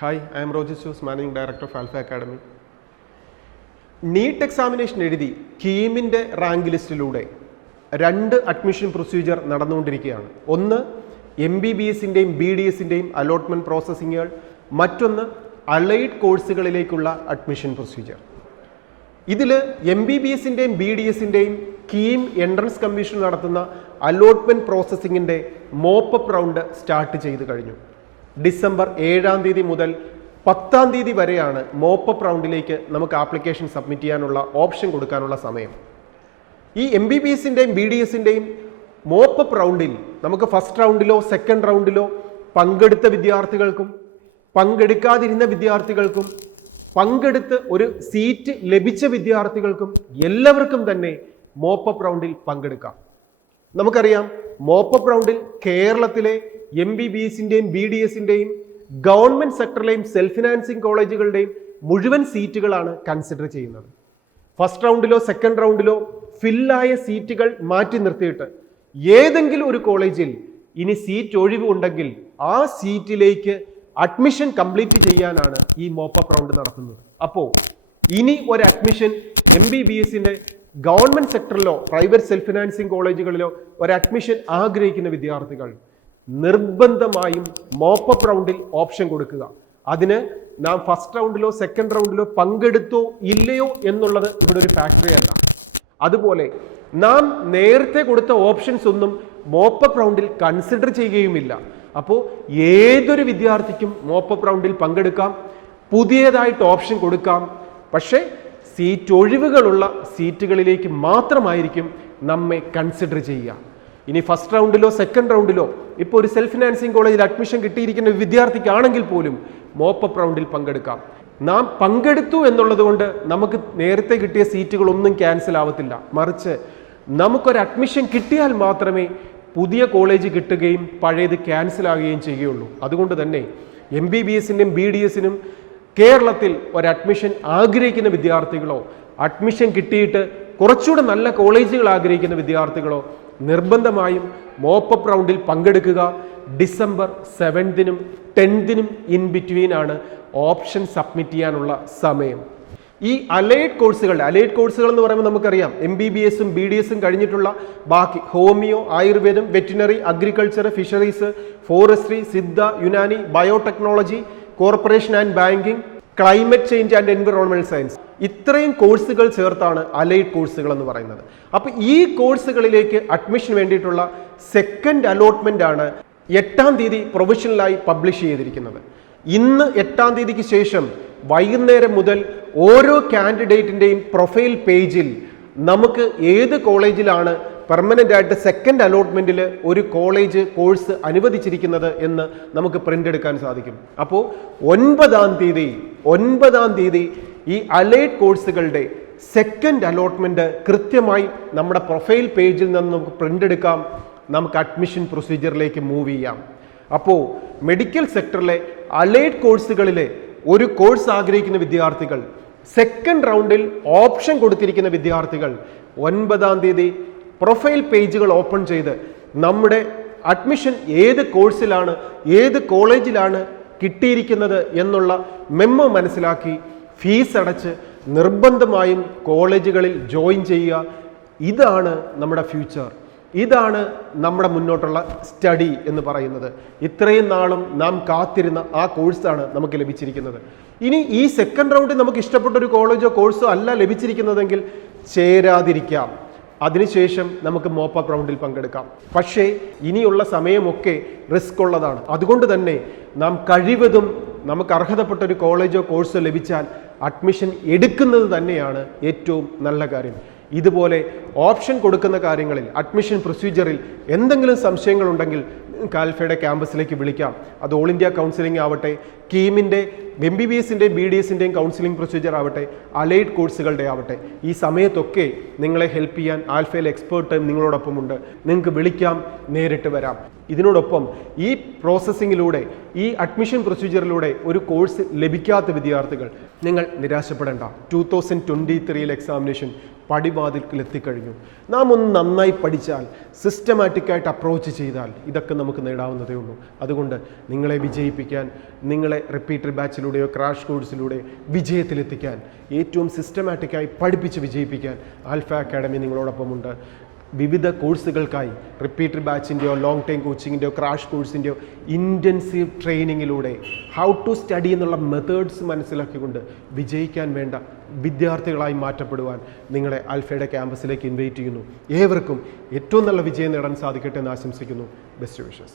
Hi, I am Roger Chus, Managing Director of Alpha Academy. NEET examination എഴുതി KEAMന്റെ rank ലിസ്റ്റിലൂടെ രണ്ട് admission procedure നടന്നുകൊണ്ടിരിക്കുകയാണ്. ഒന്ന് MBBSന്റെയും BDSന്റെയും allotment പ്രോസസ്സിങ്ങുകൾ, മറ്റൊന്ന് allied കോഴ്സുകളിലേക്കുള്ള admission procedure. ഇതിൽ MBBSന്റെയും BDSന്റെയും KEAM entrance commission നടത്തുന്ന allotment പ്രോസസ്സിങ്ങിൻ്റെ mop-up round start ചെയ്ത് കഴിഞ്ഞു. ഡിസംബർ 7-ാം തീയതി മുതൽ 10-ാം തീയതി വരെയാണ് മോപ്പപ്പ് റൗണ്ടിലേക്ക് നമുക്ക് ആപ്ലിക്കേഷൻ സബ്മിറ്റ് ചെയ്യാനുള്ള ഓപ്ഷൻ കൊടുക്കാനുള്ള സമയം. ഈ MBBSന്റെയും BDSന്റെയും മോപ്പപ്പ് റൗണ്ടിൽ നമുക്ക് ഫസ്റ്റ് റൗണ്ടിലോ സെക്കൻഡ് റൗണ്ടിലോ പങ്കെടുത്ത വിദ്യാർത്ഥികൾക്കും പങ്കെടുക്കാതിരുന്ന വിദ്യാർത്ഥികൾക്കും പങ്കെടുത്ത് ഒരു സീറ്റ് ലഭിച്ച വിദ്യാർത്ഥികൾക്കും എല്ലാവർക്കും തന്നെ മോപ്പപ്പ് റൗണ്ടിൽ പങ്കെടുക്കാം. നമുക്കറിയാം, മോപ്പപ്പ് റൗണ്ടിൽ കേരളത്തിലെ MBBSന്റെയും BDSന്റെയും ഗവൺമെന്റ് സെക്ടറിലെയും സെൽഫ് ഫിനാൻസിങ് കോളേജുകളുടെയും മുഴുവൻ സീറ്റുകളാണ് കൺസിഡർ ചെയ്യുന്നത്. ഫസ്റ്റ് റൗണ്ടിലോ സെക്കൻഡ് റൗണ്ടിലോ ഫില്ലായ സീറ്റുകൾ മാറ്റി നിർത്തിയിട്ട് ഏതെങ്കിലും ഒരു കോളേജിൽ ഇനി സീറ്റ് ഒഴിവുണ്ടെങ്കിൽ ആ സീറ്റിലേക്ക് അഡ്മിഷൻ കംപ്ലീറ്റ് ചെയ്യാനാണ് ഈ മോപ്പപ്പ് റൗണ്ട് നടത്തുന്നത്. അപ്പോൾ ഇനി ഒരു അഡ്മിഷൻ MBBSന്റെ ഗവൺമെന്റ് സെക്ടറിലോ പ്രൈവറ്റ് സെൽഫ് ഫിനാൻസിങ് കോളേജുകളിലോ ഒരു അഡ്മിഷൻ ആഗ്രഹിക്കുന്ന വിദ്യാർത്ഥികൾ നിർബന്ധമായും മോപ്പപ്പ് റൗണ്ടിൽ ഓപ്ഷൻ കൊടുക്കുക. അതിന് നാം ഫസ്റ്റ് റൗണ്ടിലോ സെക്കൻഡ് റൗണ്ടിലോ പങ്കെടുത്തോ ഇല്ലയോ എന്നുള്ളത് ഇവിടെ ഒരു ഫാക്ടറി അല്ല. അതുപോലെ നാം നേരത്തെ കൊടുത്ത ഓപ്ഷൻസ് ഒന്നും മോപ്പപ്പ് റൗണ്ടിൽ കൺസിഡർ ചെയ്യുകയുമില്ല. അപ്പോൾ ഏതൊരു വിദ്യാർത്ഥിക്കും മോപ്പപ്പ് റൗണ്ടിൽ പങ്കെടുക്കാം, പുതിയതായിട്ട് ഓപ്ഷൻ കൊടുക്കാം. പക്ഷേ സീറ്റ് ഒഴിവുകളുള്ള സീറ്റുകളിലേക്ക് മാത്രമായിരിക്കും നമ്മെ കൺസിഡർ ചെയ്യുക. ഇനി ഫസ്റ്റ് റൗണ്ടിലോ സെക്കൻഡ് റൗണ്ടിലോ ഇപ്പോൾ ഒരു സെൽഫ് ഫിനാൻസിങ് കോളേജിൽ അഡ്മിഷൻ കിട്ടിയിരിക്കുന്ന വിദ്യാർത്ഥിക്കാണെങ്കിൽ പോലും മോപ്പപ്പ് റൗണ്ടിൽ പങ്കെടുക്കാം. നാം പങ്കെടുത്തു എന്നുള്ളത് കൊണ്ട് നമുക്ക് നേരത്തെ കിട്ടിയ സീറ്റുകളൊന്നും ക്യാൻസൽ ആവത്തില്ല. മറിച്ച് നമുക്കൊരു അഡ്മിഷൻ കിട്ടിയാൽ മാത്രമേ പുതിയ കോളേജ് കിട്ടുകയും പഴയത് ക്യാൻസൽ ആകുകയും ചെയ്യുകയുള്ളൂ. അതുകൊണ്ട് തന്നെ MBBSന്റെയും BDSനും കേരളത്തിൽ ഒരു അഡ്മിഷൻ ആഗ്രഹിക്കുന്ന വിദ്യാർത്ഥികളോ അഡ്മിഷൻ കിട്ടിയിട്ട് കുറച്ചുകൂടെ നല്ല കോളേജുകൾ ആഗ്രഹിക്കുന്ന വിദ്യാർത്ഥികളോ നിർബന്ധമായും മോപ്പപ്പ് റൗണ്ടിൽ പങ്കെടുക്കുക. ഡിസംബർ 7-നും 10-നും ഇൻ ബിറ്റ്വീൻ ആണ് ഓപ്ഷൻ സബ്മിറ്റ് ചെയ്യാനുള്ള സമയം. ഈ അലൈഡ് കോഴ്സുകൾ എന്ന് പറയുമ്പോൾ നമുക്കറിയാം, MBBSും BDSും കഴിഞ്ഞിട്ടുള്ള ബാക്കി ഹോമിയോ, ആയുർവേദം, veterinary, agriculture, fisheries, forestry, Siddha, Unani, biotechnology, corporation and banking, climate change and environmental science, ഇത്രയും കോഴ്സുകൾ ചേർത്താണ് അലൈഡ് കോഴ്സുകൾ എന്ന് പറയുന്നത്. അപ്പോൾ ഈ കോഴ്സുകളിലേക്ക് അഡ്മിഷൻ വേണ്ടിയിട്ടുള്ള സെക്കൻഡ് അലോട്ട്മെന്റ് ആണ് 8-ാം തീയതി പ്രൊവിഷണലായി പബ്ലിഷ് ചെയ്തിരിക്കുന്നത്. ഇന്ന് 8-ാം തീയതിക്ക് ശേഷം വൈകുന്നേരം മുതൽ ഓരോ കാൻഡിഡേറ്റിൻ്റെയും പ്രൊഫൈൽ പേജിൽ നമുക്ക് ഏത് കോളേജിലാണ് പെർമനൻ്റ് ആയിട്ട് സെക്കൻഡ് അലോട്ട്മെൻറ്റിൽ ഒരു കോഴ്സ് അനുവദിച്ചിരിക്കുന്നത് എന്ന് നമുക്ക് പ്രിൻ്റ് എടുക്കാൻ സാധിക്കും. അപ്പോൾ 9-ാം തീയതി ഈ അലൈഡ് കോഴ്സുകളുടെ സെക്കൻഡ് അലോട്ട്മെൻറ്റ് കൃത്യമായി നമ്മുടെ പ്രൊഫൈൽ പേജിൽ നിന്ന് നമുക്ക് പ്രിൻ്റ് എടുക്കാം. നമുക്ക് അഡ്മിഷൻ പ്രൊസീജിയറിലേക്ക് മൂവ് ചെയ്യാം. അപ്പോൾ മെഡിക്കൽ സെക്ടറിലെ അലൈഡ് കോഴ്സുകളിലെ ഒരു കോഴ്സ് ആഗ്രഹിക്കുന്ന വിദ്യാർത്ഥികൾ, സെക്കൻഡ് റൗണ്ടിൽ ഓപ്ഷൻ കൊടുത്തിരിക്കുന്ന വിദ്യാർത്ഥികൾ 9-ാം തീയതി പ്രൊഫൈൽ പേജുകൾ ഓപ്പൺ ചെയ്ത് നമ്മുടെ അഡ്മിഷൻ ഏത് കോഴ്സിലാണ് ഏത് കോളേജിലാണ് കിട്ടിയിരിക്കുന്നത് എന്നുള്ള മെമ്മോ മനസ്സിലാക്കി ഫീസ് അടച്ച് നിർബന്ധമായും കോളേജുകളിൽ ജോയിൻ ചെയ്യുക. ഇതാണ് നമ്മുടെ ഫ്യൂച്ചർ, ഇതാണ് നമ്മുടെ മുന്നോട്ടുള്ള സ്റ്റഡി എന്ന് പറയുന്നത്. ഇത്രയും നാളും നാം കാത്തിരുന്ന ആ കോഴ്സാണ് നമുക്ക് ലഭിച്ചിരിക്കുന്നത്. ഇനി ഈ സെക്കൻഡ് റൗണ്ടിൽ നമുക്ക് ഇഷ്ടപ്പെട്ട ഒരു കോളേജോ കോഴ്സോ അല്ല ലഭിച്ചിരിക്കുന്നതെങ്കിൽ ചേരാതിരിക്കാം. അതിനുശേഷം നമുക്ക് മോപ്പപ്പ് റൗണ്ടിൽ പങ്കെടുക്കാം. പക്ഷേ ഇനിയുള്ള സമയമൊക്കെ റിസ്ക് ഉള്ളതാണ്. അതുകൊണ്ട് തന്നെ നാം കഴിവതും നമുക്ക് അർഹതപ്പെട്ട ഒരു കോളേജോ കോഴ്സോ ലഭിച്ചാൽ അഡ്മിഷൻ എടുക്കുന്നത് തന്നെയാണ് ഏറ്റവും നല്ല കാര്യം. ഇതുപോലെ ഓപ്ഷൻ കൊടുക്കുന്ന കാര്യങ്ങളിൽ, അഡ്മിഷൻ പ്രൊസീജിയറിൽ എന്തെങ്കിലും സംശയങ്ങളുണ്ടെങ്കിൽ ആൽഫയുടെ ക്യാമ്പസിലേക്ക് വിളിക്കാം. അത് ഓൾ ഇന്ത്യ കൗൺസിലിംഗ് ആവട്ടെ, KEAMന്റെ MBBSന്റെയും BDSന്റെയും കൗൺസിലിംഗ് പ്രൊസീജിയർ ആവട്ടെ, അലൈഡ് കോഴ്സുകളുടെ ആവട്ടെ, ഈ സമയത്തൊക്കെ നിങ്ങളെ ഹെൽപ്പ് ചെയ്യാൻ ആൽഫയിലെ എക്സ്പേർട്ട് ടീം നിങ്ങളോടൊപ്പമുണ്ട്. നിങ്ങൾക്ക് വിളിക്കാം, നേരിട്ട് വരാം. ഇതിനോടൊപ്പം ഈ പ്രോസസ്സിങ്ങിലൂടെ, ഈ അഡ്മിഷൻ പ്രൊസീജിയറിലൂടെ ഒരു കോഴ്സ് ലഭിക്കാത്ത വിദ്യാർത്ഥികൾ നിങ്ങൾ നിരാശപ്പെടേണ്ട. 2023 എക്സാമിനേഷൻ പടിവാതിൽക്കൽ എത്തിക്കഴിഞ്ഞു. നാം ഒന്ന് നന്നായി പഠിച്ചാൽ, സിസ്റ്റമാറ്റിക്കായിട്ട് അപ്രോച്ച് ചെയ്താൽ ഇതൊക്കെ നമുക്ക് നേടാവുന്നതേ ഉള്ളൂ. അതുകൊണ്ട് നിങ്ങളെ വിജയിപ്പിക്കാൻ, നിങ്ങളെ റിപ്പീറ്റർ ബാച്ചിലൂടെയോ ക്രാഷ് കോഴ്സിലൂടെയോ വിജയത്തിലെത്തിക്കാൻ, ഏറ്റവും സിസ്റ്റമാറ്റിക്കായി പഠിപ്പിച്ച് വിജയിപ്പിക്കാൻ ആൽഫ അക്കാഡമി നിങ്ങളോടൊപ്പമുണ്ട്. വിവിധ കോഴ്സുകൾക്കായി റിപ്പീറ്റർ ബാച്ചിൻ്റെയോ ലോങ് ടൈം കോച്ചിങ്ങിൻ്റെയോ ക്രാഷ് കോഴ്സിൻ്റെയോ ഇൻറ്റൻസീവ് ട്രെയിനിങ്ങിലൂടെ ഹൗ ടു സ്റ്റഡി എന്നുള്ള മെത്തേഡ്സ് മനസ്സിലാക്കിക്കൊണ്ട് വിജയിക്കാൻ വേണ്ട വിദ്യാർത്ഥികളായി മാറ്റപ്പെടുവാൻ നിങ്ങളെ ആൽഫയുടെ ക്യാമ്പസിലേക്ക് ഇൻവൈറ്റ് ചെയ്യുന്നു. ഏവർക്കും ഏറ്റവും നല്ല വിജയം നേടാൻ സാധിക്കട്ടെ എന്ന് ആശംസിക്കുന്നു. Best wishes.